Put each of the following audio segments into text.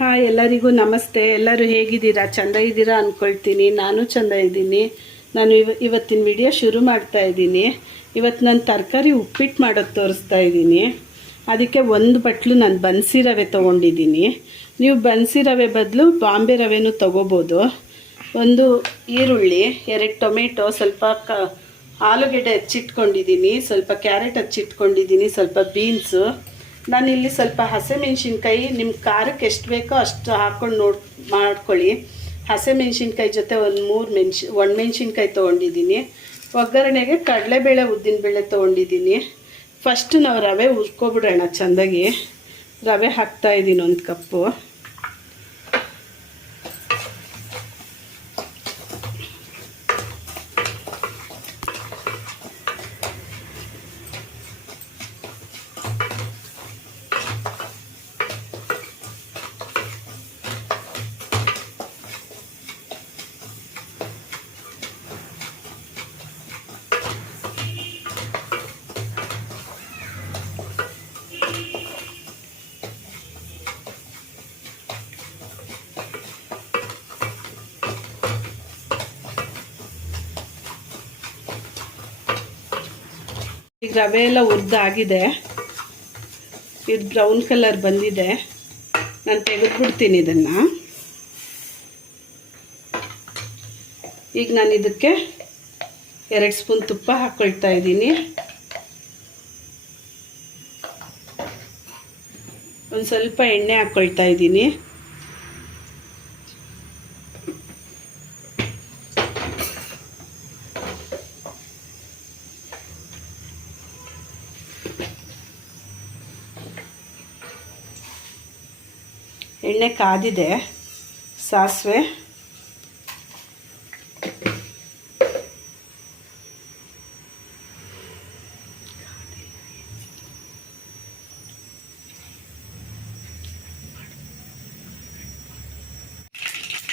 Hi ಎಲ್ಲರಿಗೂ ನಮಸ್ತೆ. ಎಲ್ಲರೂ ಹೇಗಿದ್ದೀರಾ? ಚಂದ ಇದ್ದೀರಾ ಅಂದ್ಕೊಳ್ತೀನಿ ನಾನು ಚಂದ ಇದ್ದೀನಿ. ನಾನು ಇವ, ಇವತ್ತಿನ ವಿಡಿಯೋ ಶುರು ಮಾಡ್ತಾ ಇದ್ದೀನಿ. ಇವತ್ತು ನಾನು ತರಕಾರಿ ಉಪ್ಪಿಟ್ಟು ಮಾಡೋದು ತೋರಿಸ್ತಾ ಇದ್ದೀನಿ. ಅದಕ್ಕೆ ಒಂದು ಬಟ್ಲು ನಾನು ಬನ್ಸಿ ರವೆ ತೊಗೊಂಡಿದ್ದೀನಿ. ನೀವು ಬನ್ಸಿ ರವೆ ಬದಲು ಬಾಂಬೆ ರವೆನೂ ತೊಗೋಬೋದು. ಒಂದು ಈರುಳ್ಳಿ, ಎರಡು ಟೊಮೆಟೊ, ಸ್ವಲ್ಪ ಕ, ಆಲೂಗೆಡ್ಡೆ ಹಚ್ಚಿಟ್ಕೊಂಡಿದ್ದೀನಿ. ಸ್ವಲ್ಪ ಕ್ಯಾರೆಟ್ ಹಚ್ಚಿಟ್ಕೊಂಡಿದ್ದೀನಿ, ಸ್ವಲ್ಪ ಬೀನ್ಸು. ನಾನಿಲ್ಲಿ ಸ್ವಲ್ಪ ಹಸಿಮೆಣ್ಸಿನ್ಕಾಯಿ ನಿಮ್ಮ ಖಾರಕ್ಕೆ ಎಷ್ಟು ಬೇಕೋ ಅಷ್ಟು ಹಾಕ್ಕೊಂಡು ನೋಡಿ, ಮಾಡ್ಕೊಳ್ಳಿ. ಹಸಿಮೆಣ್ಸಿನ್ಕಾಯಿ ಜೊತೆ ಒಂದು ಮೂರು ಮೆಣ್ಸಿ ಒಣಮೆಣ್ಸಿನ್ಕಾಯಿ ತೊಗೊಂಡಿದ್ದೀನಿ. ಒಗ್ಗರಣೆಗೆ ಕಡಲೆಬೇಳೆ ಉದ್ದಿನಬೇಳೆ ತೊಗೊಂಡಿದ್ದೀನಿ. ಫಸ್ಟ್ ನಾವು ರವೆ ಹುರ್ಕೊಬಿಡೋಣ ಚೆಂದಾಗಿ. ರವೆ ಹಾಕ್ತಾ ಇದ್ದೀನಿ ಒಂದು ಕಪ್ಪು. ಈಗ ರವೆ ಎಲ್ಲ ಹುರಿದಾಗಿದೆ ಇದು ಬ್ರೌನ್ ಕಲರ್ ಬಂದಿದೆ. ನಾನು ತೆಗೆದುಬಿಡ್ತೀನಿ ಇದನ್ನು. ಈಗ ನಾನು ಇದಕ್ಕೆ ಎರಡು ಸ್ಪೂನ್ ತುಪ್ಪ ಹಾಕ್ಕೊಳ್ತಾ ಇದ್ದೀನಿ. ಒಂದು ಸ್ವಲ್ಪ ಎಣ್ಣೆ ಹಾಕ್ಕೊಳ್ತಾ ಇದ್ದೀನಿ. ಎಣ್ಣೆ ಕಾದಿದೆ ಸಾಸಿವೆ.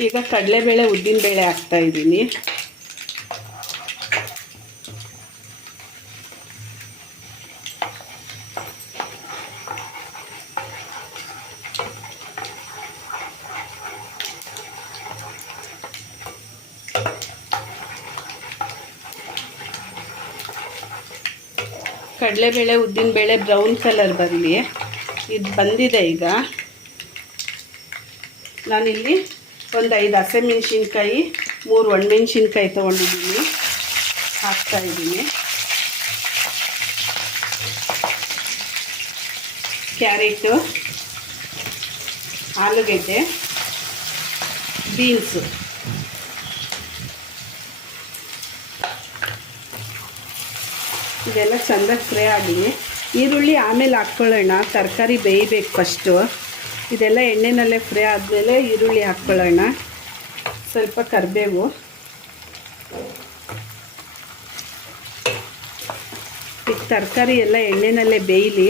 ಈಗ ಕಡಲೆಬೇಳೆ ಉದ್ದಿನಬೇಳೆ ಹಾಕ್ತಾ ಇದ್ದೀನಿ. ಕಡಲೆಬೇಳೆ ಉದ್ದಿನಬೇಳೆ ಬ್ರೌನ್ ಕಲರ್ ಬರಲಿ ಇದು ಬಂದಿದೆ ಈಗ. ನಾನಿಲ್ಲಿ ಒಂದು ಐದು ಹಸಿಮೆಣ್ಸಿನ್ಕಾಯಿ ಮೂರು ಒಣಮೆಣ್ಸಿನ್ಕಾಯಿ ತೊಗೊಂಡಿದ್ದೀನಿ. ಹಾಕ್ತಾ ಇದ್ದೀನಿ. ಕ್ಯಾರೆಟು, ಆಲೂಗೆಡ್ಡೆ, ಬೀನ್ಸು. ಇದೆಲ್ಲ ಚೆಂದ ಫ್ರೈ ಆಗಲಿ ಈರುಳ್ಳಿ ಆಮೇಲೆ ಹಾಕ್ಕೊಳ್ಳೋಣ. ತರಕಾರಿ ಬೇಯಬೇಕು ಫಸ್ಟು ಇದೆಲ್ಲ ಎಣ್ಣೆನಲ್ಲೇ ಫ್ರೈ ಆದಮೇಲೆ ಈರುಳ್ಳಿ ಹಾಕ್ಕೊಳ್ಳೋಣ. ಸ್ವಲ್ಪ ಕರಿಬೇವು. ಈಗ ತರಕಾರಿ ಎಲ್ಲ ಎಣ್ಣೆನಲ್ಲೇ ಬೇಯಲಿ.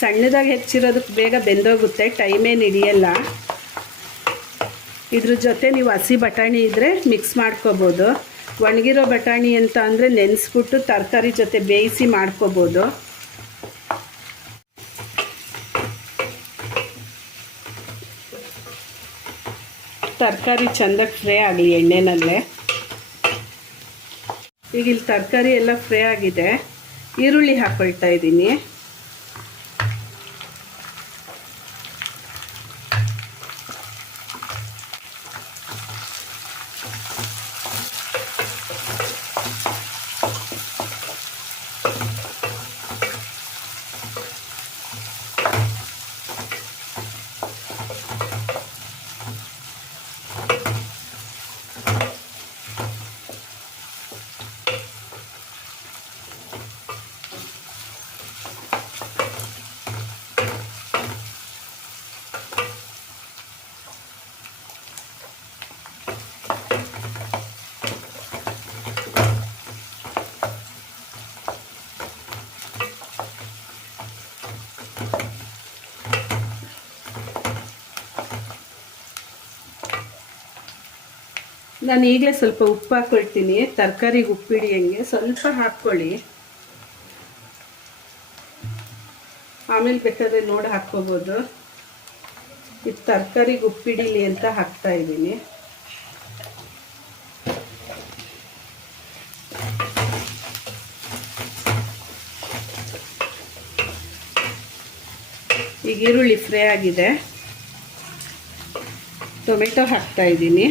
ಸಣ್ಣದಾಗಿ ಹೆಚ್ಚಿರೋದಕ್ಕೆ ಬೇಗ ಬೆಂದೋಗುತ್ತೆ. ಟೈಮೇನು ಹಿಡಿಯಲ್ಲ. ಇದ್ರ ಜೊತೆ ನೀವು ಹಸಿ ಬಟಾಣಿ ಇದ್ದರೆ ಮಿಕ್ಸ್ ಮಾಡ್ಕೋಬೋದು. ಒಣಗಿರೋ ಬಟಾಣಿ ಅಂತ ಅಂದರೆ ನೆನೆಸ್ಬಿಟ್ಟು ತರಕಾರಿ ಜೊತೆ ಬೇಯಿಸಿ ಮಾಡ್ಕೋಬೋದು. ತರಕಾರಿ ಚೆಂದಕ್ಕೆ ಫ್ರೈ ಆಗಲಿ ಎಣ್ಣೆನಲ್ಲೇ. ಈಗ ಇಲ್ಲಿ ತರಕಾರಿ ಎಲ್ಲ ಫ್ರೈ ಆಗಿದೆ. ಈರುಳ್ಳಿ ಹಾಕ್ಕೊಳ್ತಾ ಇದ್ದೀನಿ. ನಾನು ಈಗಲೇ ಸ್ವಲ್ಪ ಉಪ್ಪು ಹಾಕ್ಕೊಳ್ತೀನಿ ತರಕಾರಿಗೆ ಉಪ್ಪಿಡಿಯಂಗೆ ಸ್ವಲ್ಪ ಹಾಕ್ಕೊಳ್ಳಿ. ಆಮೇಲೆ ಬೇಕಾದ್ರೆ ನೋಡಿ ಹಾಕ್ಕೋಬೋದು. ಇದು ತರಕಾರಿಗೆ ಉಪ್ಪಿಡಿಲಿ ಅಂತ ಹಾಕ್ತಾ ಇದ್ದೀನಿ. ಈಗ ಈರುಳ್ಳಿ ಫ್ರೈ ಆಗಿದೆ. ಟೊಮೆಟೊ ಹಾಕ್ತಾ ಇದ್ದೀನಿ.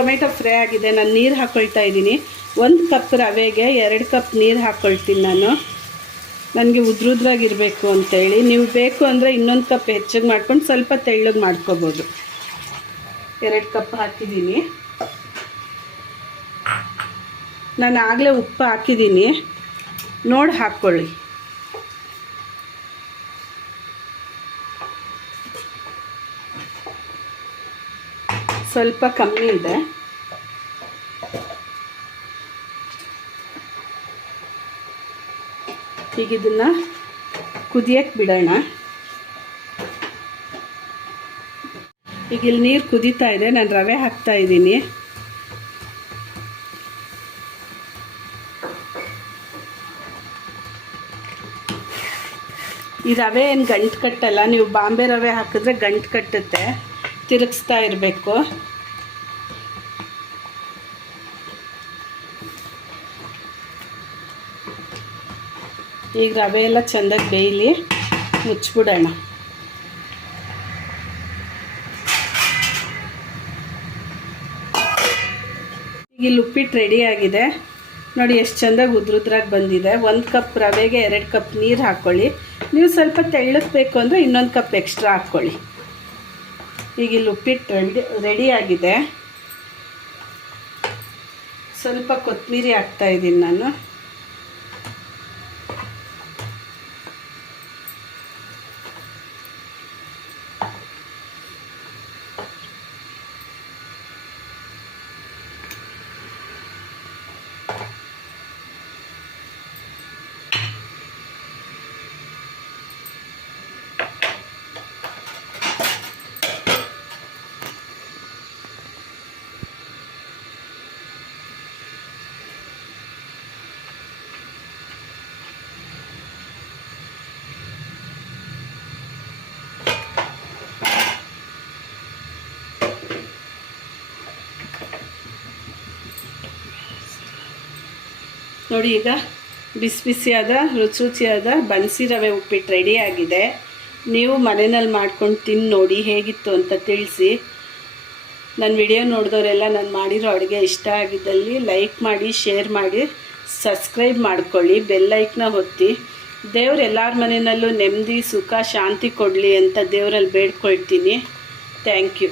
ಟೊಮೆಟೊ ಫ್ರೈ ಆಗಿದೆ, ನಾನು ನೀರು ಹಾಕ್ಕೊಳ್ತಾ ಇದ್ದೀನಿ. ಒಂದು ಕಪ್ ರವೆಗೆ ಎರಡು ಕಪ್ ನೀರು ಹಾಕ್ಕೊಳ್ತೀನಿ ನಾನು. ನನಗೆ ಉದ್ರುದ್ರಾಗಿರಬೇಕು ಅಂತೇಳಿ ನೀವು ಬೇಕು ಅಂದರೆ ಇನ್ನೊಂದು ಕಪ್ ಹೆಚ್ಚಿಗೆ ಮಾಡ್ಕೊಂಡು ಸ್ವಲ್ಪ ತೆಳ್ಳಗೆ ಮಾಡ್ಕೋಬೋದು. ಎರಡು ಕಪ್ ಹಾಕಿದ್ದೀನಿ. ನಾನು ಆಗಲೇ ಉಪ್ಪು ಹಾಕಿದ್ದೀನಿ. ನೋಡಿ ಹಾಕ್ಕೊಳ್ಳಿ. ಸ್ವಲ್ಪ ಕಮ್ಮಿ ಇದೆ. ಈಗ ಇದನ್ನು ಕುದಿಯಕ್ಕೆ ಬಿಡೋಣ. ಈಗ ಇಲ್ಲಿ ನೀರು ಕುದೀತಾ ಇದೆ, ನಾನು ರವೆ ಹಾಕ್ತಾ ಇದ್ದೀನಿ. ಈ ರವೆ ಏನು ಗಂಟು ಕಟ್ಟಲ್ಲ, ನೀವು ಬಾಂಬೆ ರವೆ ಹಾಕಿದ್ರೆ ಗಂಟು ಕಟ್ಟುತ್ತೆ. ತಿರುಗಿಸ್ತಾ ಇರಬೇಕು. ಈಗ ರವೆ ಎಲ್ಲ ಚೆಂದಾಗಿ ಬೇಯಲಿ ಮುಚ್ಚಿಬಿಡೋಣ ಈಗ ಇಲ್ಲಿ ಉಪ್ಪಿಟ್ಟು ರೆಡಿ ಆಗಿದೆ. ನೋಡಿ ಎಷ್ಟು ಚೆಂದಾಗಿ ಉದ್ರುದ್ರಾಗಿ ಬಂದಿದೆ. ಒಂದು ಕಪ್ ರವೆಗೆ ಎರಡು ಕಪ್ ನೀರು ಹಾಕ್ಕೊಳ್ಳಿ ನೀವು ಸ್ವಲ್ಪ ತೆಳ್ಳಕ್ಕೆ ಬೇಕು ಅಂದರೆ ಇನ್ನೊಂದು ಕಪ್ ಎಕ್ಸ್ಟ್ರಾ ಹಾಕ್ಕೊಳ್ಳಿ ಈಗ ಇಲ್ಲಿ ಉಪ್ಪಿಟ್ಟು ರೆಡಿ ರೆಡಿಯಾಗಿದೆ ಸ್ವಲ್ಪ ಕೊತ್ತಂಬರಿ ಹಾಕ್ತಾಯಿದ್ದೀನಿ ನಾನು. ನೋಡಿ ಈಗ ಬಿಸಿ ಬಿಸಿಯಾದ ರುಚಿ ರುಚಿಯಾದ ಬನ್ಸಿ ರವೆ ಉಪ್ಪಿಟ್ಟು ರೆಡಿ ಆಗಿದೆ. ನೀವು ಮನೆಯಲ್ಲಿ ಮಾಡ್ಕೊಂಡು ತಿಂದು ನೋಡಿ ಹೇಗಿತ್ತು ಅಂತ ತಿಳಿಸಿ. ನನ್ನ ವಿಡಿಯೋ ನೋಡಿದವರೆಲ್ಲ ನಾನು ಮಾಡಿರೋ ಅಡುಗೆ ಇಷ್ಟ ಆಗಿದ್ದಲ್ಲಿ ಲೈಕ್ ಮಾಡಿ ಶೇರ್ ಮಾಡಿ ಸಬ್ಸ್ಕ್ರೈಬ್ ಮಾಡ್ಕೊಳ್ಳಿ ಬೆಲ್ಲೈಕ್ನ ಹೊತ್ತಿ ದೇವ್ರು ಎಲ್ಲರ ಮನೆಯಲ್ಲೂ ನೆಮ್ಮದಿ, ಸುಖ, ಶಾಂತಿ ಕೊಡಲಿ ಅಂತ ದೇವರಲ್ಲಿ ಬೇಡ್ಕೊಳ್ತೀನಿ. Thank you